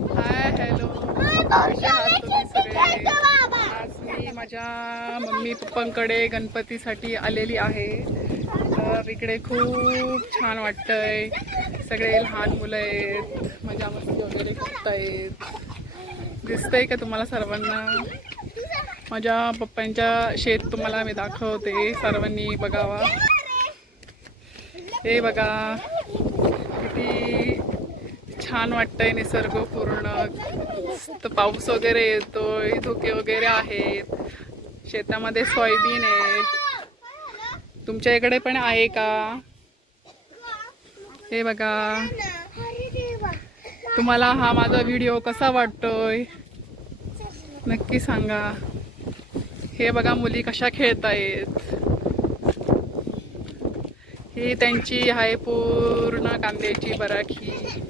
Hi hello आहात आज मी माझ्या मम्मी पप्पांकडे गणपतीसाठी आलेली आहे. तर इकडे खूप छान वाटतंय. सगळे लहान मुलं आहेत. मजा मस्ती वगैरे करतायत. दिसतंय का तुम्हाला सर्वांना? माझ्या पप्पांच्या शेत तुम्हाला मी दाखवते. सर्वांनी बघावा. हे बघा. किती छान वाटतंय निसर्ग पूर्ण तर पाऊस वगैरे येतोय धुके वगैरे आहेत. शेतामध्ये सोयाबीन आहे. तुमच्या इकडे पण आहे का? हे बघा. तुम्हाला हा माझा व्हिडिओ कसा वाटतोय? नक्की सांगा. हे बघा मुली कशा खेळत आहेत ही त्यांची आहे पूर्ण कांद्याची बराखी.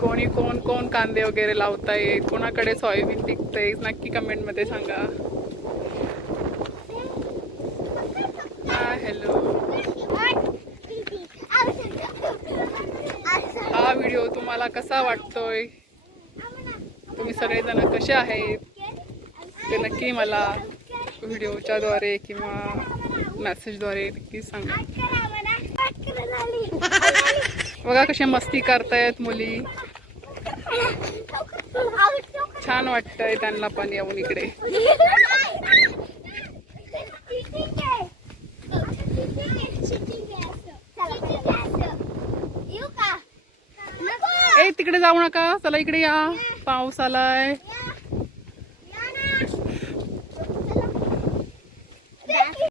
कोणी कोण कोण कांदे वगैरे लावतायत कोणाकडे सोयाबीन पिकतंय? नक्की कमेंटमध्ये सांगा. हा हॅलो. हा व्हिडिओ तुम्हाला कसा वाटतोय? तुम्ही सगळेजण कसे आहेत? ते नक्की मला व्हिडिओच्या द्वारे किंवा मेसेजद्वारे नक्की सांगा. बघा कशा मस्ती करतायत मुली. छान वाटतंय त्यांना पण येऊन इकडे. ए तिकडे जाऊ नका. चला इकडे या. पाऊस आलाय.